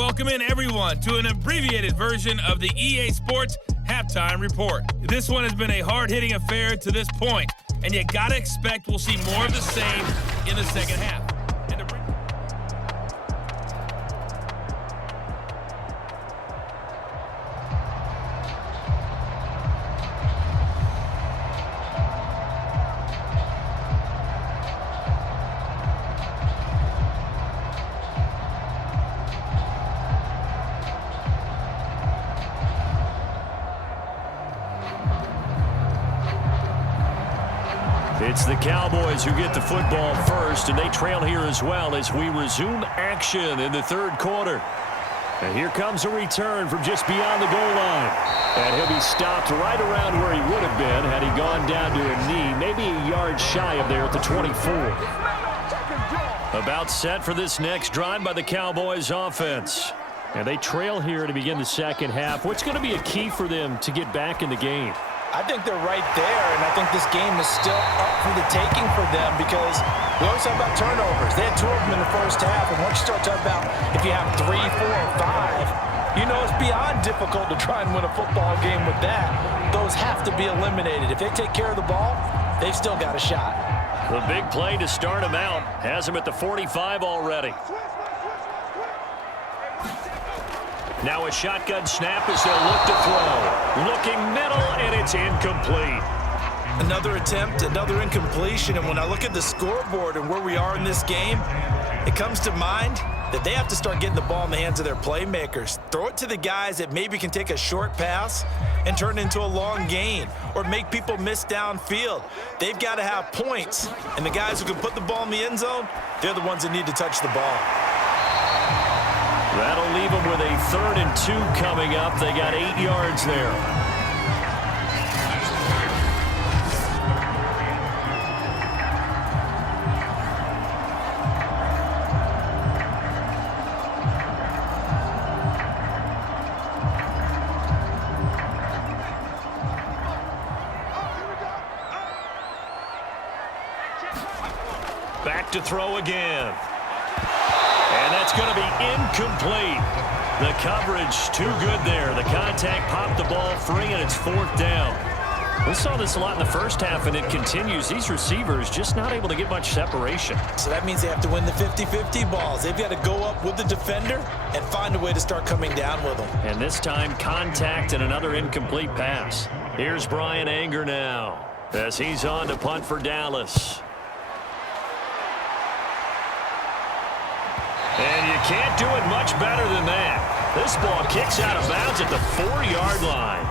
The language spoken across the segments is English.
welcome in everyone to an abbreviated version of the EA Sports Halftime Report. This one has been a hard-hitting affair to this point, and you gotta expect we'll see more of the same in the second half. It's the Cowboys who get the football first, and they trail here as well as we resume action in the third quarter. And here comes a return from just beyond the goal line. And he'll be stopped right around where he would have been had he gone down to a knee, maybe a yard shy of there at the 24. About set for this next drive by the Cowboys offense. And they trail here to begin the second half. What's going to be a key for them to get back in the game? I think they're right there, and I think this game is still up for the taking for them because we always talk about turnovers. They had 2 of them in the first half, and once you start talking about if you have 3, 4, 5, you know it's beyond difficult to try and win a football game with that. Those have to be eliminated. If they take care of the ball, they've still got a shot. The big play to start him out has him at the 45 already. Now a shotgun snap as they'll look to throw. Looking middle, and it's incomplete. Another attempt, another incompletion, and when I look at the scoreboard and where we are in this game, it comes to mind that they have to start getting the ball in the hands of their playmakers. Throw it to the guys that maybe can take a short pass and turn it into a long gain or make people miss downfield. They've got to have points, and the guys who can put the ball in the end zone, they're the ones that need to touch the ball. That'll leave them with a 3rd and 2 coming up. They got 8 yards there. Back to throw again. And that's going to be incomplete. The coverage too good there. The contact popped the ball free, and it's 4th down. We saw this a lot in the first half, and it continues. These receivers just not able to get much separation. So that means they have to win the 50-50 balls. They've got to go up with the defender and find a way to start coming down with them. And this time, contact and another incomplete pass. Here's Brian Anger now as he's on to punt for Dallas. And you can't do it much better than that. This ball kicks out of bounds at the 4-yard line.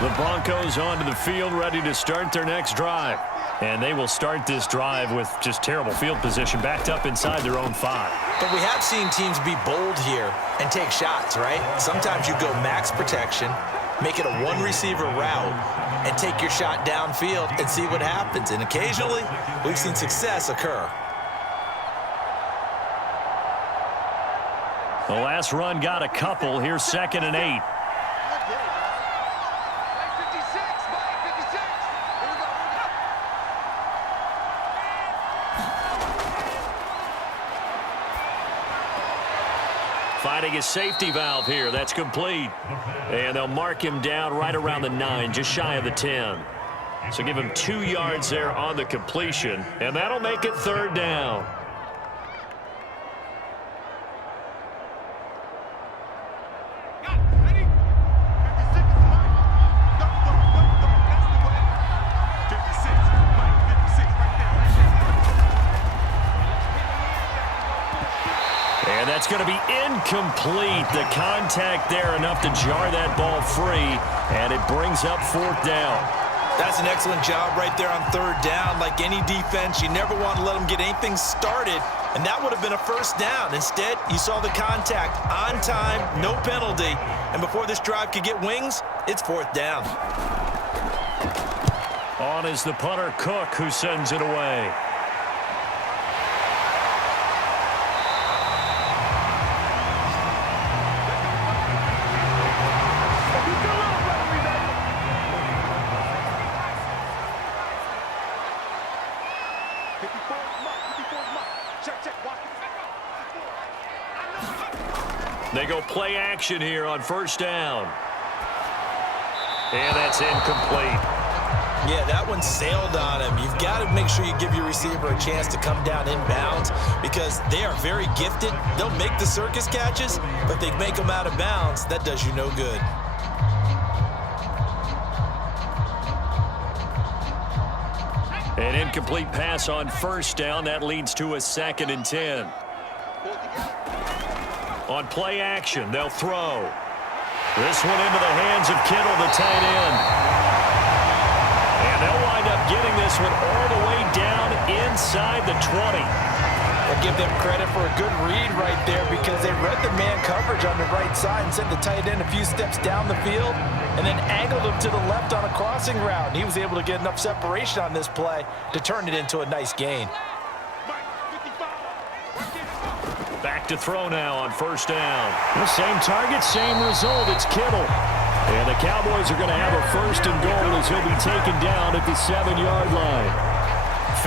The Broncos onto the field, ready to start their next drive. And they will start this drive with just terrible field position, backed up inside their own 5. But we have seen teams be bold here and take shots, right? Sometimes you go max protection, make it a 1-receiver route, and take your shot downfield and see what happens. And occasionally, we've seen success occur. The last run got a couple. Here's 2nd and 8. Finding a safety valve here. That's complete. And they'll mark him down right around the 9, just shy of the 10. So give him 2 yards there on the completion, and that'll make it 3rd down. And that's going to be incomplete. The contact there enough to jar that ball free, and it brings up 4th down. That's an excellent job right there on 3rd down. Like any defense, you never want to let them get anything started, and that would have been a 1st down. Instead, you saw the contact on time, no penalty, and before this drive could get wings, it's 4th down. On is the punter, Cook, who sends it away. They go play action here on first down. And that's incomplete. Yeah, that one sailed on him. You've got to make sure you give your receiver a chance to come down inbounds because they are very gifted. They'll make the circus catches, but they make them out of bounds. That does you no good. An incomplete pass on first down. That leads to a 2nd and 10. On play action, they'll throw. This one into the hands of Kittle, the tight end. And they'll wind up getting this one all the way down inside the 20. I'll give them credit for a good read right there because they read the man coverage on the right side and sent the tight end a few steps down the field and then angled him to the left on a crossing route. And he was able to get enough separation on this play to turn it into a nice gain. Back to throw now on first down. The same target, same result. It's Kittle. And the Cowboys are going to have a 1st and goal as he'll be taken down at the 7-yard line.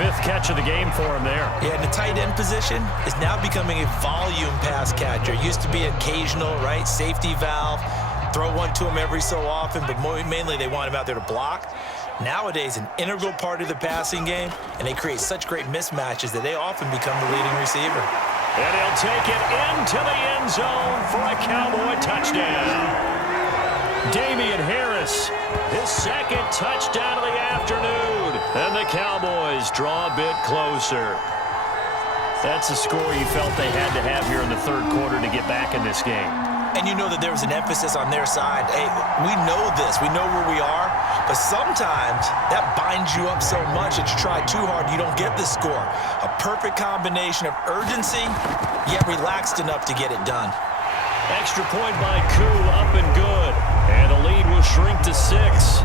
5th catch of the game for him there. Yeah, and the tight end position is now becoming a volume pass catcher. It used to be occasional, right? Safety valve. Throw one to him every so often, but mainly they want him out there to block. Nowadays, an integral part of the passing game, and they create such great mismatches that they often become the leading receiver. And he'll take it into the end zone for a Cowboy touchdown. Damian Harris, his 2nd touchdown of the afternoon. And the Cowboys draw a bit closer. That's a score you felt they had to have here in the 3rd quarter to get back in this game. And you know that there was an emphasis on their side. Hey, we know this. We know where we are. But sometimes that binds you up so much that you try too hard, you don't get the score. A perfect combination of urgency, yet relaxed enough to get it done. Extra point by Koo, up and good. And the lead will shrink to 6.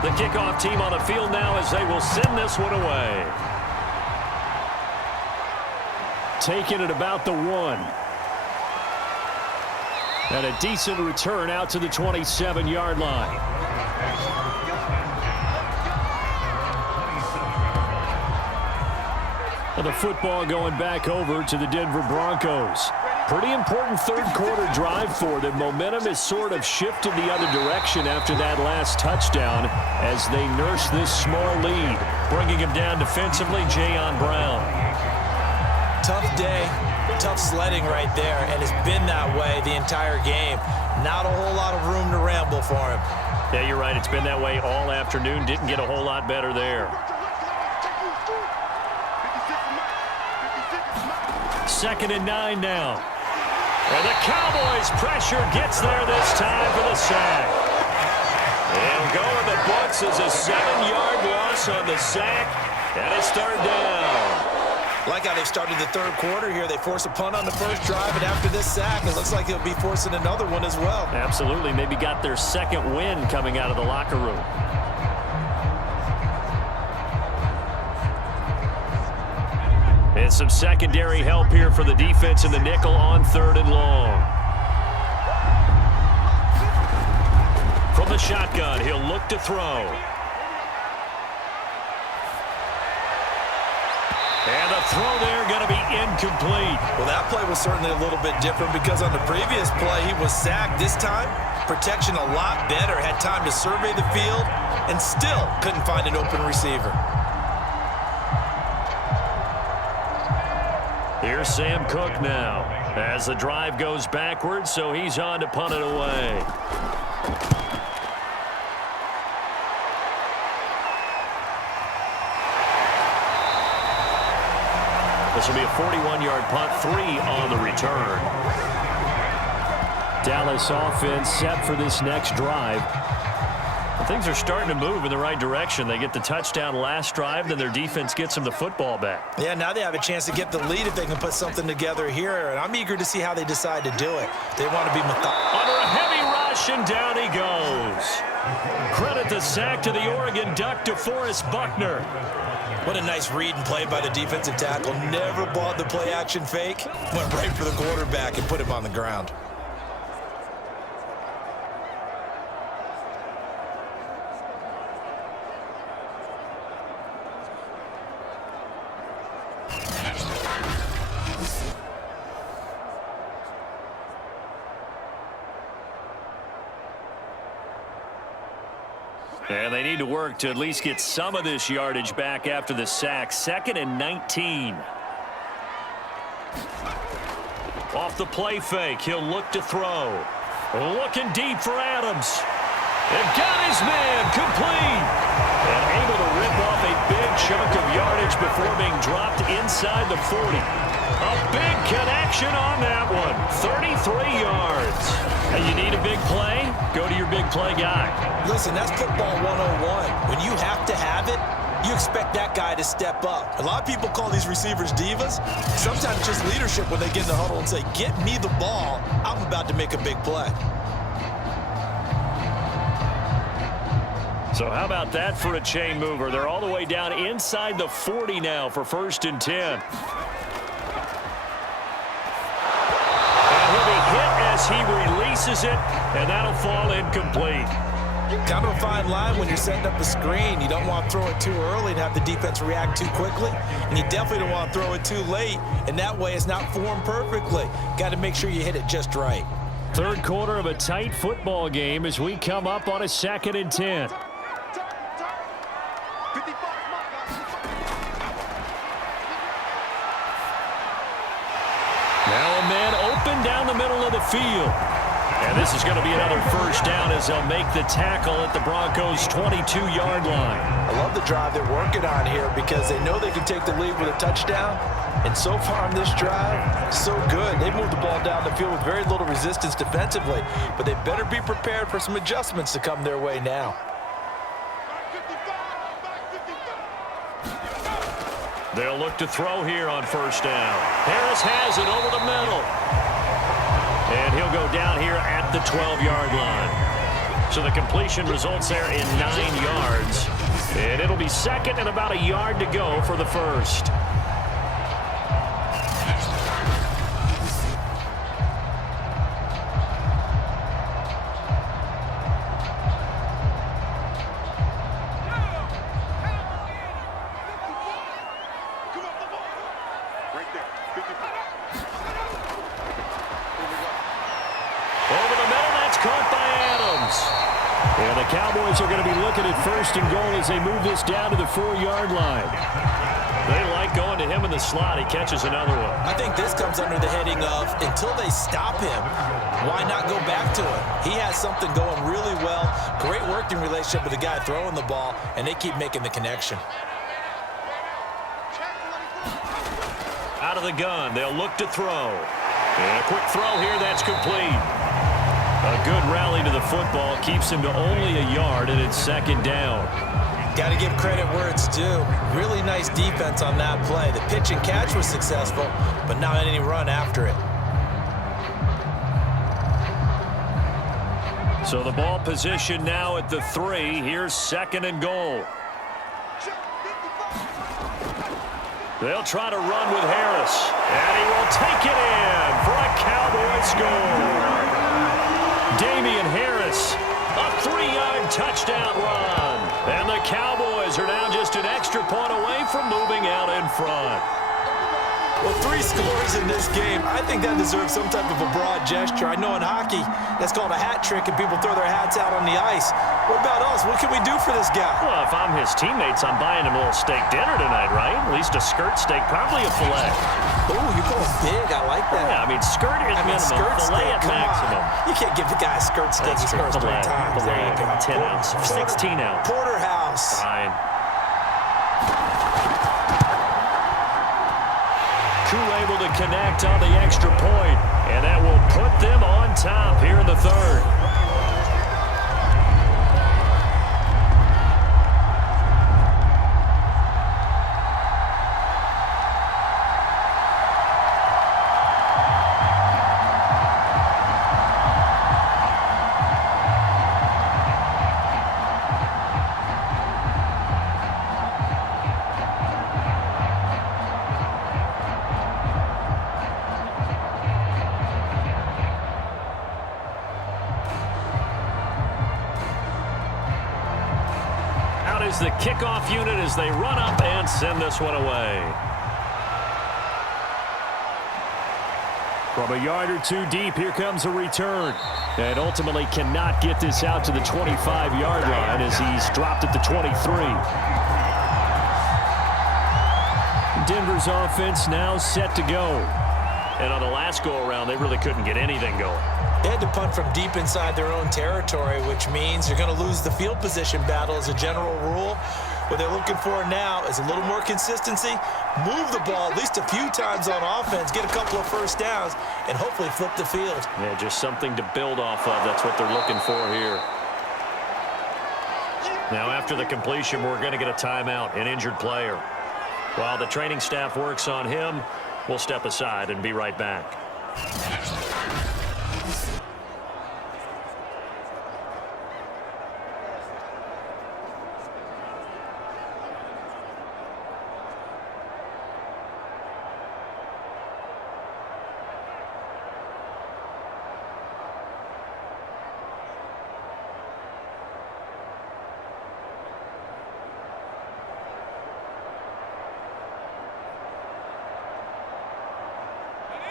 The kickoff team on the field now as they will send this one away. Taking it about the 1. And a decent return out to the 27-yard line. And the football going back over to the Denver Broncos. Pretty important 3rd quarter drive for them. Momentum has sort of shifted the other direction after that last touchdown as they nurse this small lead. Bringing him down defensively, Jayon Brown. Tough day, tough sledding right there, and it's been that way the entire game. Not a whole lot of room to ramble for him. Yeah, you're right. It's been that way all afternoon. Didn't get a whole lot better there. 2nd and 9 now. And the Cowboys' pressure gets there this time for the sack. And go in the books as a 7-yard loss on the sack. And it's 3rd down. Like how they've started the 3rd quarter here. They force a punt on the first drive, and after this sack, it looks like they'll be forcing another one as well. Absolutely. Maybe got their 2nd win coming out of the locker room. And some secondary help here for the defense in the nickel on 3rd and long. From the shotgun, he'll look to throw. And the throw there going to be incomplete. Well, that play was certainly a little bit different because on the previous play, he was sacked. This time, protection a lot better. Had time to survey the field and still couldn't find an open receiver. Here's Sam Cook now as the drive goes backwards, so he's on to punt it away. This will be a 41-yard punt, 3 on the return. Dallas offense set for this next drive. things are starting to move in the right direction. They get the touchdown last drive, then their defense gets them the football back. Yeah, now they have a chance to get the lead if they can put something together here, and I'm eager to see how they decide to do it. They want to be methodical. Under a heavy rush, and down he goes. Credit the sack to the Oregon Duck, DeForest Buckner. What a nice read and play by the defensive tackle. Never bought the play-action fake. Went right for the quarterback and put him on the ground. And they need to work to at least get some of this yardage back after the sack. 2nd and 19. Off the play fake, he'll look to throw. Looking deep for Adams. And got his man complete. And able to rip off a big chunk of yardage before being dropped inside the 40. A big connection on that one. 33 yards. And you need a big play? Go to your big play guy. Listen, that's football 101. When you have to have it, you expect that guy to step up. A lot of people call these receivers divas. Sometimes just leadership when they get in the huddle and say, get me the ball. I'm about to make a big play. So how about that for a chain mover? They're all the way down inside the 40 now for 1st and 10. He releases it, and that'll fall incomplete. Kind of a fine line when you're setting up a screen. You don't want to throw it too early and have the defense react too quickly, and you definitely don't want to throw it too late, and that way it's not formed perfectly. Got to make sure you hit it just right. 3rd quarter of a tight football game as we come up on a 2nd and 10. Now a man open down the middle of the field. And this is going to be another 1st down as they'll make the tackle at the Broncos' 22-yard line. I love the drive they're working on here because they know they can take the lead with a touchdown. And so far on this drive, so good. They moved the ball down the field with very little resistance defensively. But they better be prepared for some adjustments to come their way now. They'll look to throw here on 1st down. Harris has it over the middle. And he'll go down here at the 12-yard line. So the completion results there in 9 yards. And it'll be 2nd and about a yard to go for the 1st. Cowboys are going to be looking at 1st and goal as they move this down to the 4-yard line. They like going to him in the slot. He catches another one. I think this comes under the heading of until they stop him, why not go back to it? He has something going really well. Great working relationship with the guy throwing the ball, and they keep making the connection. Out of the gun, they'll look to throw. And a quick throw here, that's complete. A good rally to the football keeps him to only a yard, and it's 2nd down. Got to give credit where it's due. Really nice defense on that play. The pitch and catch was successful, but not any run after it. So the ball position now at the 3. Here's 2nd and goal. They'll try to run with Harris, and he will take it in for a Cowboy score. Damian Harris, a 3-yard touchdown run. And the Cowboys are now just an extra point away from moving out in front. Well, 3 scores in this game. I think that deserves some type of a broad gesture. I know in hockey, that's called a hat trick, and people throw their hats out on the ice. What about us? What can we do for this guy? Well, if I'm his teammates, I'm buying him a little steak dinner tonight, right? At least a skirt steak, probably a filet. Oh, you're going big. I like that. Yeah, I mean, skirt at minimum, skirt filet steak, at maximum. You can't give the guy a skirt steak. He scores 3 times. There you go. 10 ounce, 16 ounce. Porterhouse. Fine. Able to connect on the extra point, and that will put them on top here in the 3rd. is the kickoff unit as they run up and send this one away. From a yard or two deep, here comes a return. And ultimately cannot get this out to the 25-yard line as he's dropped at the 23. Denver's offense now set to go. And on the last go-around, they really couldn't get anything going. They had to punt from deep inside their own territory, which means you're going to lose the field position battle as a general rule. What they're looking for now is a little more consistency, move the ball at least a few times on offense, get a couple of first downs, and hopefully flip the field. Yeah, just something to build off of. That's what they're looking for here. Now, after the completion, we're going to get a timeout, an injured player. While the training staff works on him, we'll step aside and be right back.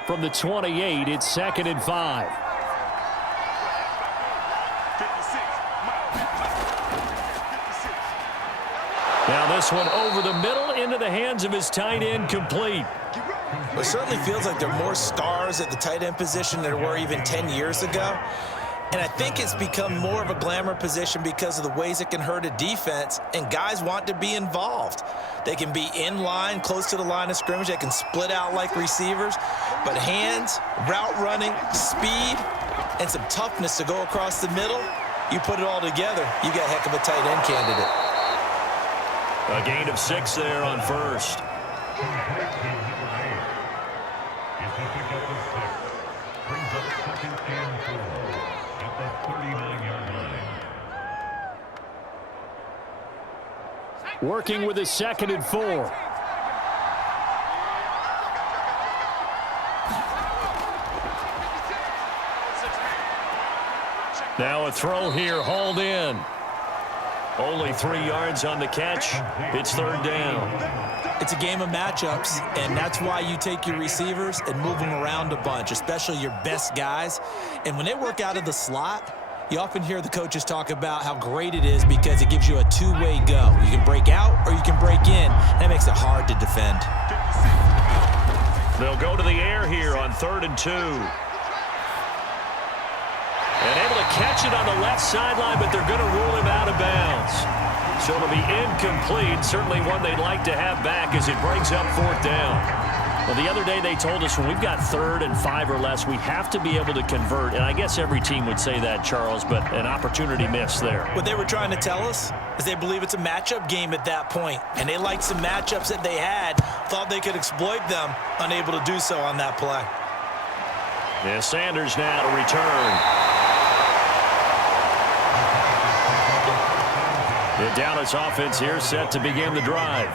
From the 28, it's 2nd and 5. Now this one over the middle into the hands of his tight end, complete. It certainly feels like there are more stars at the tight end position than there were even 10 years ago. And I think it's become more of a glamour position because of the ways it can hurt a defense, and guys want to be involved. They can be in line, close to the line of scrimmage. They can split out like receivers. But hands, route running, speed, and some toughness to go across the middle, you put it all together, you got a heck of a tight end candidate. A gain of 6 there on first. Working with a 2nd and 4. Now a throw here, hauled in. Only 3 yards on the catch. It's 3rd down. It's a game of matchups, and that's why you take your receivers and move them around a bunch, especially your best guys. And when they work out of the slot, you often hear the coaches talk about how great it is because it gives you a two-way go. You can break out or you can break in. That makes it hard to defend. They'll go to the air here on 3rd and 2. And able to catch it on the left sideline, but they're going to rule him out of bounds. So it'll be incomplete. Certainly one they'd like to have back as it brings up 4th down. Well, the other day they told us when we've got 3rd and 5 or less, we have to be able to convert. And I guess every team would say that, Charles, but an opportunity missed there. What they were trying to tell us is they believe it's a matchup game at that point. And they liked some matchups that they had, thought they could exploit them, unable to do so on that play. Yeah, Sanders now to return. The Dallas offense here set to begin the drive.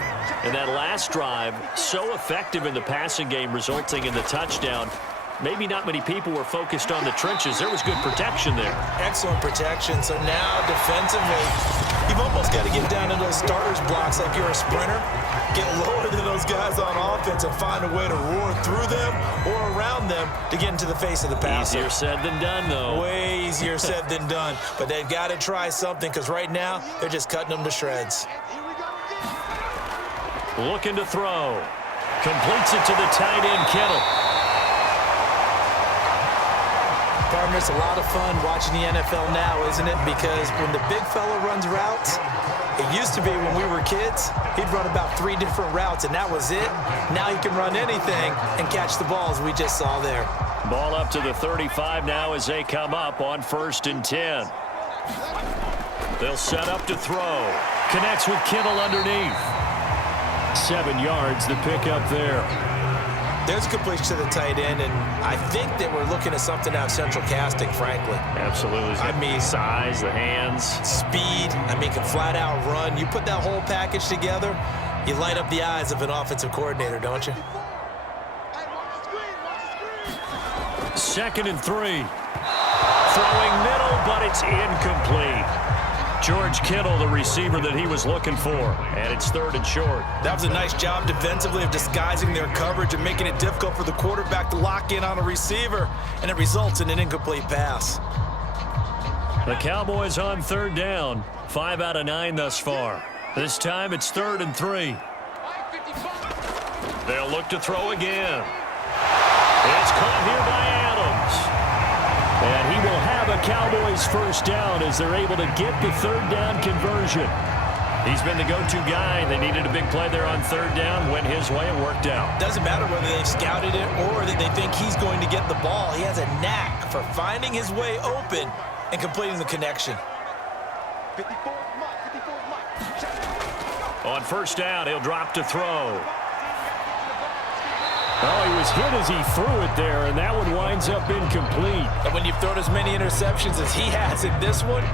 And that last drive, so effective in the passing game, resulting in the touchdown. Maybe not many people were focused on the trenches. There was good protection there. Excellent protection. So now defensively, you've almost got to get down to those starters blocks like you're a sprinter. Get lower than those guys on offense and find a way to roar through them or around them to get into the face of the passer. Easier said than done, though. Way easier said than done. But they've got to try something because right now they're just cutting them to shreds. Looking to throw. Completes it to the tight end, Kittle. Partner, it's a lot of fun watching the NFL now, isn't it? Because when the big fella runs routes, it used to be when we were kids, he'd run about 3 different routes, and that was it. Now he can run anything and catch the balls we just saw there. Ball up to the 35 now as they come up on 1st and 10. They'll set up to throw. Connects with Kittle underneath. 7 yards, the pickup there. There's a completion to the tight end, and I think that we're looking at something out of central casting, frankly. Absolutely. I mean, size, the hands. Speed, I mean, can flat out run. You put that whole package together, you light up the eyes of an offensive coordinator, don't you? 2nd and 3. Throwing middle, but it's incomplete. George Kittle, the receiver that he was looking for. And it's 3rd and short. That was a nice job defensively of disguising their coverage and making it difficult for the quarterback to lock in on a receiver, and it results in an incomplete pass. The Cowboys on 3rd down. 5 out of 9 thus far. This time it's 3rd and 3. They'll look to throw again. It's caught here by Adams. And he will have a Cowboys first down as they're able to get the 3rd down conversion. He's been the go-to guy. They needed a big play there on 3rd down. Went his way and worked out. Doesn't matter whether they've scouted it or that they think he's going to get the ball. He has a knack for finding his way open and completing the connection. On 1st down, he'll drop to throw. Oh, he was hit as he threw it there, and that one winds up incomplete. And when you've thrown as many interceptions as he has in this one,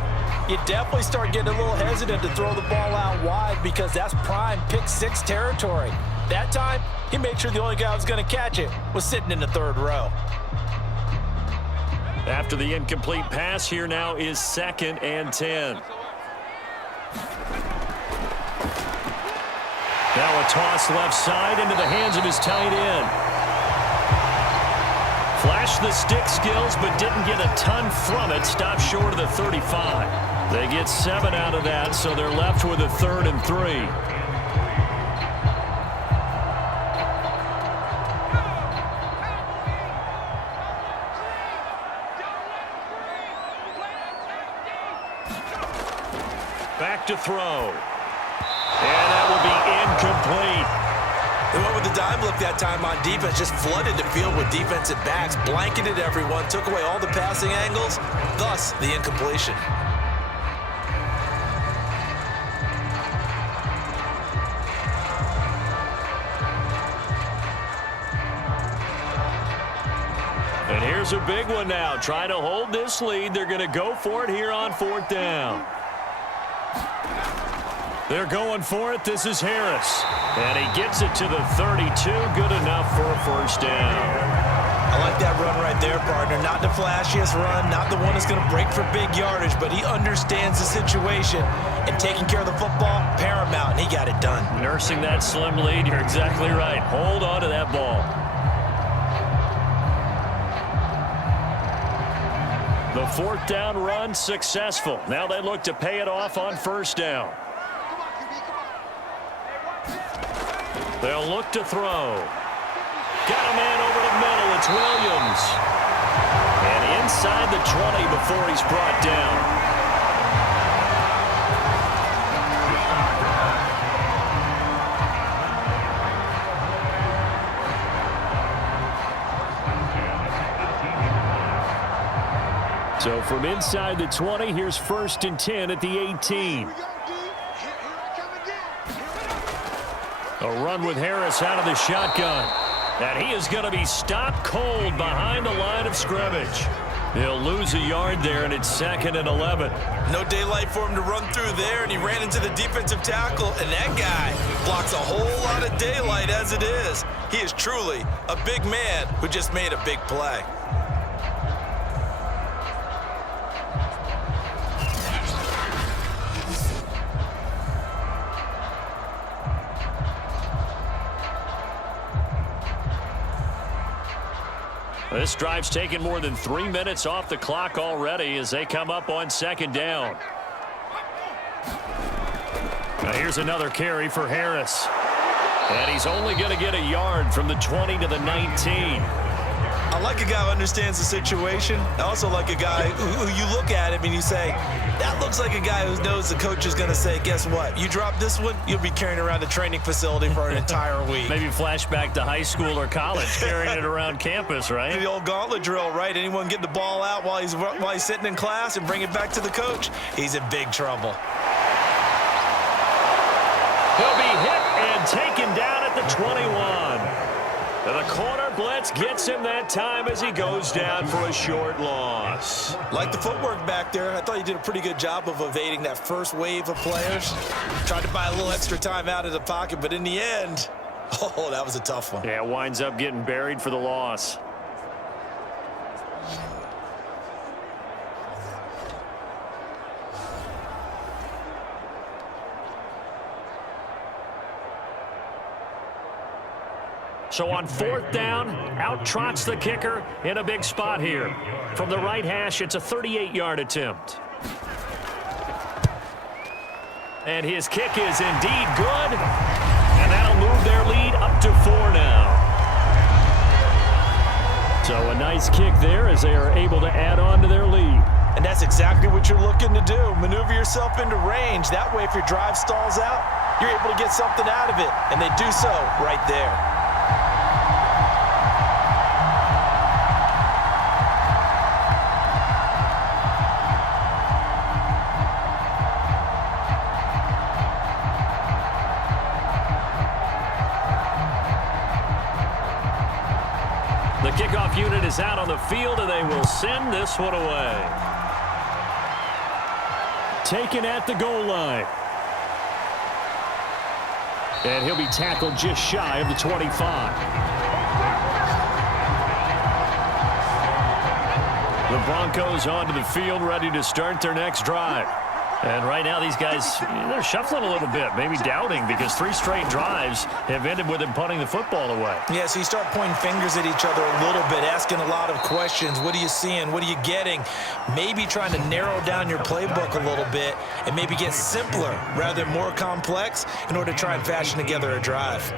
you definitely start getting a little hesitant to throw the ball out wide because that's prime pick-6 territory. That time, he made sure the only guy who was going to catch it was sitting in the 3rd row. After the incomplete pass, here now is 2nd and 10. Now a toss left side into the hands of his tight end. Flashed the stick skills, but didn't get a ton from it. Stopped short of the 35. They get 7 out of that, so they're left with a 3rd and 3. Back to throw. And that will be incomplete. They went with the dime look that time on defense, just flooded the field with defensive backs, blanketed everyone, took away all the passing angles, thus the incompletion. And here's a big one now. Trying to hold this lead. They're going to go for it here on 4th down. They're going for it. This is Harris. And he gets it to the 32. Good enough for a first down. I like that run right there, partner. Not the flashiest run, not the one that's going to break for big yardage, but he understands the situation, and taking care of the football, paramount, and he got it done. Nursing that slim lead, you're exactly right. Hold on to that ball. The 4th down run successful. Now they look to pay it off on 1st down. They'll look to throw. Got a man over the middle. It's Williams. And inside the 20 before he's brought down. So from inside the 20, here's 1st and 10 at the 18. A run with Harris out of the shotgun. And he is going to be stopped cold behind the line of scrimmage. He'll lose a yard there, and it's 2nd and 11. No daylight for him to run through there, and he ran into the defensive tackle, and that guy blocks a whole lot of daylight as it is. He is truly a big man who just made a big play. This drive's taken more than 3 minutes off the clock already as they come up on 2nd down. Now here's another carry for Harris. And he's only going to get a yard from the 20 to the 19. I like a guy who understands the situation. I also like a guy who you look at him and you say, that looks like a guy who knows the coach is going to say, guess what? You drop this one, you'll be carrying around the training facility for an entire week. Maybe flashback to high school or college, carrying it around campus, right? The old gauntlet drill, right? Anyone get the ball out while he's sitting in class and bring it back to the coach? He's in big trouble. He'll be hit and taken down at the 21. And the corner blitz gets him that time as he goes down for a short loss. Like the footwork back there, I thought he did a pretty good job of evading that first wave of players. Tried to buy a little extra time out of the pocket, but in the end, oh, that was a tough one. Yeah, winds up getting buried for the loss. So on 4th down, out trots the kicker in a big spot here. From the right hash, it's a 38-yard attempt. And his kick is indeed good. And that'll move their lead up to 4 now. So a nice kick there as they are able to add on to their lead. And that's exactly what you're looking to do. Maneuver yourself into range. That way, if your drive stalls out, you're able to get something out of it. And they do so right there. The kickoff unit is out on the field, and they will send this one away. Taken at the goal line. And he'll be tackled just shy of the 25. The Broncos onto the field, ready to start their next drive. And right now these guys, they're shuffling a little bit, maybe doubting, because 3 straight drives have ended with them punting the football away. Yeah, so you start pointing fingers at each other a little bit, asking a lot of questions. What are you seeing? What are you getting? Maybe trying to narrow down your playbook a little bit and maybe get simpler rather than more complex in order to try and fashion together a drive.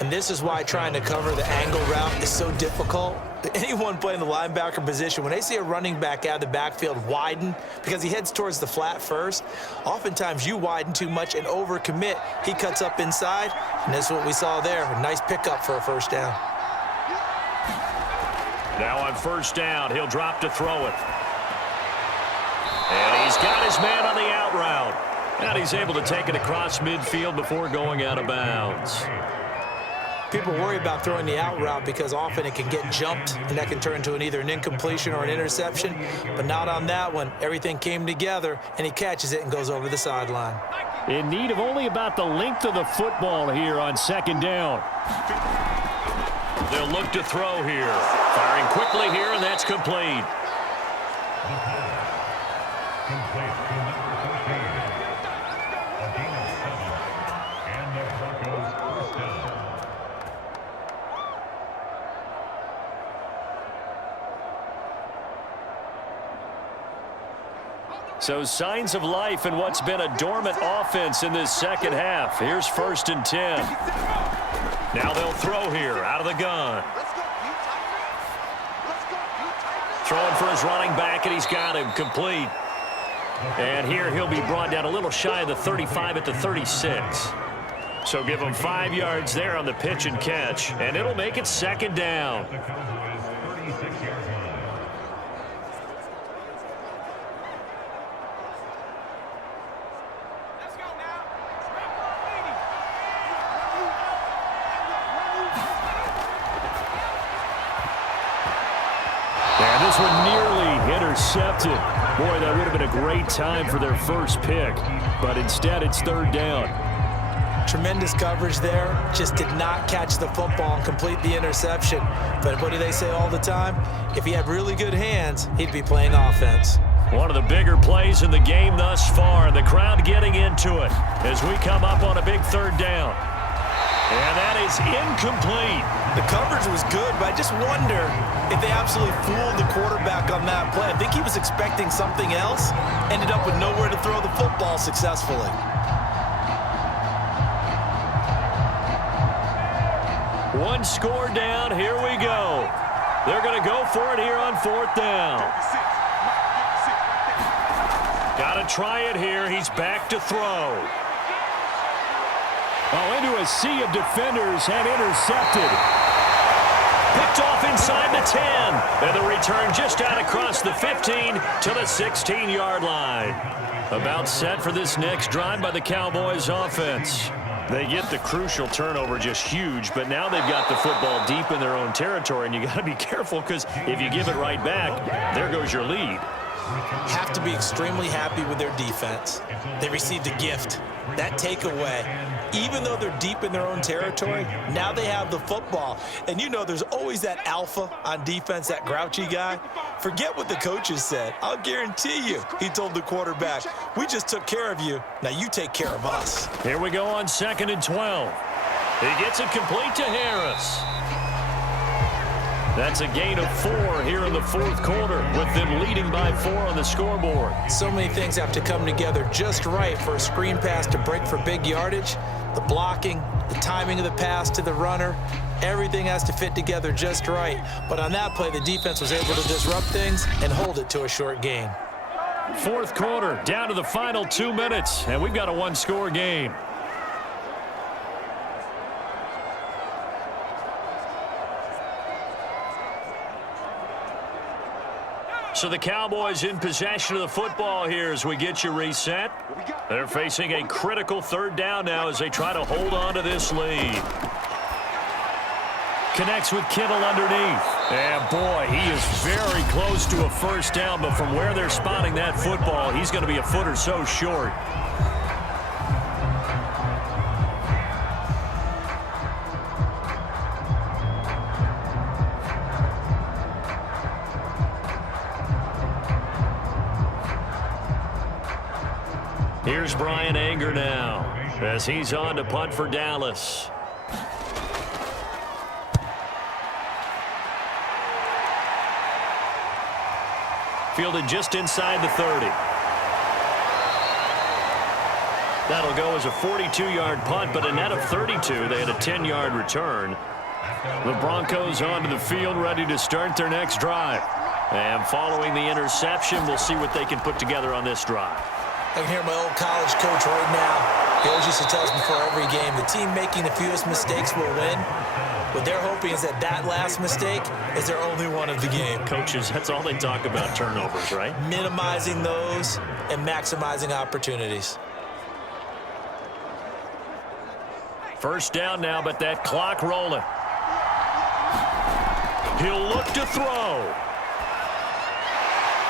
And this is why trying to cover the angle route is so difficult. Anyone playing the linebacker position, when they see a running back out of the backfield widen because he heads towards the flat first, oftentimes you widen too much and overcommit. He cuts up inside, and that's what we saw there. A nice pickup for a first down. Now on 1st down, he'll drop to throw it. And he's got his man on the out route. And he's able to take it across midfield before going out of bounds. People worry about throwing the out route because often it can get jumped, and that can turn into either an incompletion or an interception. But not on that one. Everything came together, and he catches it and goes over the sideline. In need of only about the length of the football here on 2nd down. They'll look to throw here. Firing quickly here, and that's complete. So signs of life in what's been a dormant offense in this second half. Here's 1st and 10. Now they'll throw here out of the gun. Throwing for his running back, and he's got him complete. And here he'll be brought down a little shy of the 35 at the 36. So give him 5 yards there on the pitch and catch, and it'll make it 2nd down. And this one nearly intercepted. Boy, that would have been a great time for their first pick. But instead, it's 3rd down. Tremendous coverage there. Just did not catch the football and complete the interception. But what do they say all the time? If he had really good hands, he'd be playing offense. One of the bigger plays in the game thus far. And the crowd getting into it as we come up on a big 3rd down. And that is incomplete. The coverage was good, but I just wonder if they absolutely fooled the quarterback on that play. I think he was expecting something else, ended up with nowhere to throw the football successfully. One score down, here we go. They're going to go for it here on 4th down. Got to try it here. He's back to throw. Oh, into a sea of defenders and intercepted. Picked off inside the 10. And the return just out across the 15 to the 16-yard line. About set for this next drive by the Cowboys offense. They get the crucial turnover, just huge, but now they've got the football deep in their own territory, and you got to be careful because if you give it right back, there goes your lead. Have to be extremely happy with their defense. They received a gift. That takeaway, even though they're deep in their own territory, now they have the football. And you know there's always that alpha on defense, that grouchy guy. Forget what the coaches said. I'll guarantee you, he told the quarterback, we just took care of you. Now you take care of us. Here we go on 2nd and 12. He gets it complete to Harris. That's a gain of 4 here in the fourth quarter, with them leading by 4 on the scoreboard. So many things have to come together just right for a screen pass to break for big yardage. The blocking, the timing of the pass to the runner, everything has to fit together just right. But on that play, the defense was able to disrupt things and hold it to a short gain. Fourth quarter, down to the final 2 minutes, and we've got a one-score game. So the Cowboys in possession of the football here as we get you reset. They're facing a critical third down now as they try to hold on to this lead. Connects with Kittle underneath. And boy, he is very close to a first down, but from where they're spotting that football, he's going to be a foot or so short. Here's Brian Anger now as he's on to punt for Dallas. Fielded just inside the 30. That'll go as a 42-yard punt, but a net of 32. They had a 10-yard return. The Broncos onto the field, ready to start their next drive. And following the interception, we'll see what they can put together on this drive. I can hear my old college coach right now. He always used to tell us before every game, the team making the fewest mistakes will win. What they're hoping is that that last mistake is their only one of the game. Coaches, that's all they talk about, turnovers, right? Minimizing those and maximizing opportunities. First down now, but that clock rolling. He'll look to throw.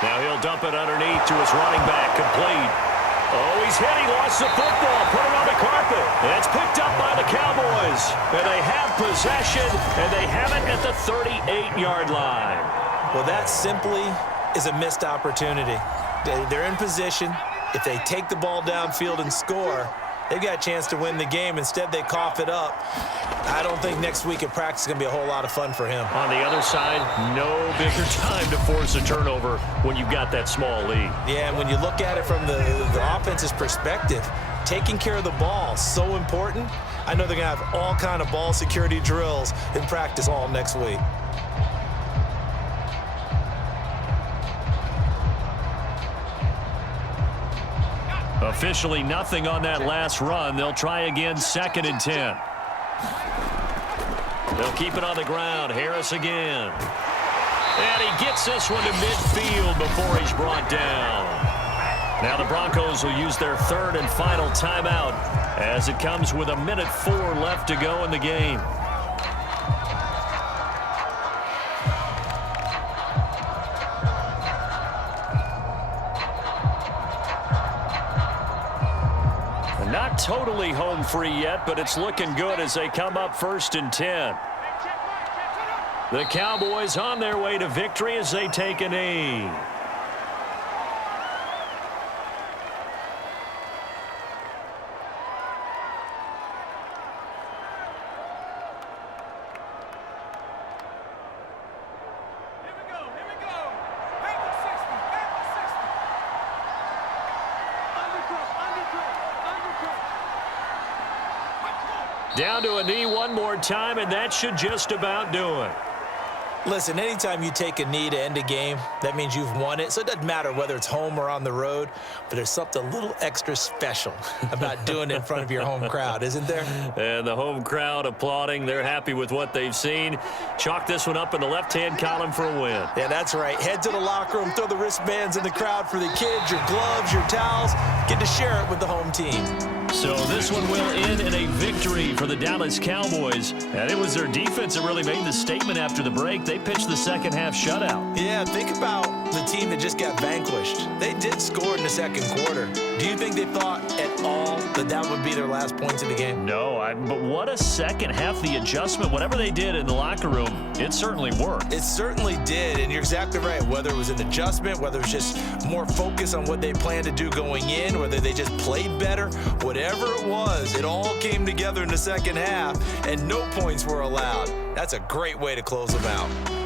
Now he'll dump it underneath to his running back, complete. Oh, he's hit. He lost the football. Put it on the carpet. And it's picked up by the Cowboys. And they have possession, and they have it at the 38-yard line. Well, that simply is a missed opportunity. They're in position. If they take the ball downfield and score, they've got a chance to win the game. Instead, they cough it up. I don't think next week at practice is going to be a whole lot of fun for him. On the other side, no bigger time to force a turnover when you've got that small lead. Yeah, and when you look at it from the offense's perspective, taking care of the ball, so important. I know they're going to have all kind of ball security drills in practice all next week. Officially nothing on that last run. They'll try again, 2nd and 10. They'll keep it on the ground. Harris again. And he gets this one to midfield before he's brought down. Now the Broncos will use their 3rd and final timeout as it comes with 1:04 left to go in the game. Not totally home free yet, but it's looking good as they come up 1st and 10. The Cowboys on their way to victory as they take a knee. Down to a knee one more time, and that should just about do it. Listen, anytime you take a knee to end a game, that means you've won it. So it doesn't matter whether it's home or on the road, but there's something a little extra special about doing it in front of your home crowd, isn't there? And the home crowd applauding. They're happy with what they've seen. Chalk this one up in the left-hand column for a win. Yeah, that's right. Head to the locker room, throw the wristbands in the crowd for the kids, your gloves, your towels. Get to share it with the home team. So this one will end in a victory for the Dallas Cowboys. And it was their defense that really made the statement after the break. They pitched the second half shutout. Yeah, think about the team that just got vanquished. They did score in the second quarter. Do you think they thought at all that that would be their last points of the game? No, but what a second half. The adjustment, whatever they did in the locker room, it certainly worked. It certainly did, and you're exactly right. Whether it was an adjustment, whether it was just more focus on what they planned to do going in, whether they just played better, whatever it was, it all came together in the second half, and no points were allowed. That's a great way to close them out.